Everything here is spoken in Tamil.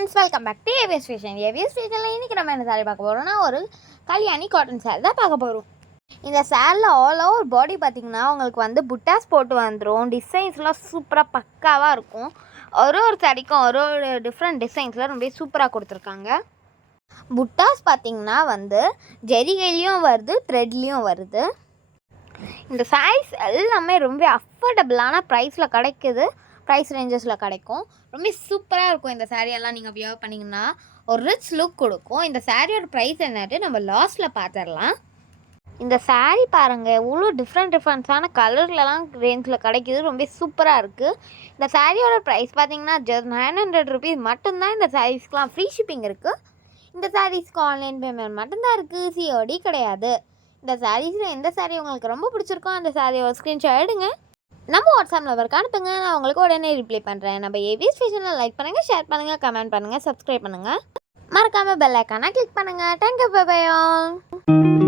Friends, welcome back to AVS fashion. AVS ஃபேஷனில் இன்றைக்கி நம்ம என்ன சாரி பார்க்க போகிறோம்னா, ஒரு கல்யாணி காட்டன் சாரி தான் பார்க்க போகிறோம். இந்த சாரியில் ஆல் ஓவர் பாடி பார்த்திங்கன்னா உங்களுக்கு வந்து புட்டாஸ் போட்டு வந்துடும். டிசைன்ஸ்லாம் சூப்பராக பக்காவாக இருக்கும். ஒரு சாரிக்கும் ஒரு டிஃப்ரெண்ட் டிசைன்ஸில் ரொம்ப சூப்பராக கொடுத்துருக்காங்க. புட்டாஸ் பார்த்திங்கன்னா வந்து ஜெரிகைலையும் வருது, த்ரெட்லேயும் வருது. இந்த சாரீஸ் எல்லாமே ரொம்ப அஃபோர்டபுளான ப்ரைஸில் கிடைக்குது. ப்ரைஸ் ரேஞ்சஸில் கிடைக்கும். ரொம்ப சூப்பராக இருக்கும். இந்த சாரியெல்லாம் நீங்கள் வியர் பண்ணிங்கன்னா ஒரு ரிச் லுக் கொடுக்கும். இந்த சாரியோட ப்ரைஸ் என்னட்டு நம்ம லாஸ்ட்டில் பார்த்துடலாம். இந்த சாரீ பாருங்கள், எவ்வளோ டிஃப்ரெண்ட்ஸான கலர்லலாம் ரேஞ்சில் கிடைக்கிது. ரொம்ப சூப்பராக இருக்குது. இந்த சாரியோட ப்ரைஸ் பார்த்திங்கன்னா ஜஸ்ட் 900 rupees மட்டும்தான். இந்த சாரீஸ்க்கெலாம் ஃப்ரீ ஷிப்பிங் இருக்குது. இந்த சாரீஸ்க்கு ஆன்லைன் பேமெண்ட் மட்டும்தான் இருக்குது, சிஓடி கிடையாது. இந்த சாரீஸில் எந்த சாரீ உங்களுக்கு ரொம்ப பிடிச்சிருக்கோ அந்த சாரியோட ஸ்க்ரீன்ஷாட் எடுங்க, நம்ம வாட்ஸ்அப் நம்பருக்கு அனுப்புங்க. நான் உங்களுக்கு உடனே ரிப்ளை பண்ணுறேன். நம்ம ஏவிஎஸ் ஃபேஷனில் லைக் பண்ணுங்கள், ஷேர் பண்ணுங்கள், கமெண்ட் பண்ணுங்கள், சப்ஸ்கிரைப் பண்ணுங்கள். மறக்காமல் பெல் ஐக்கானை கிளிக் பண்ணுங்கள். Thank you, bye bye all.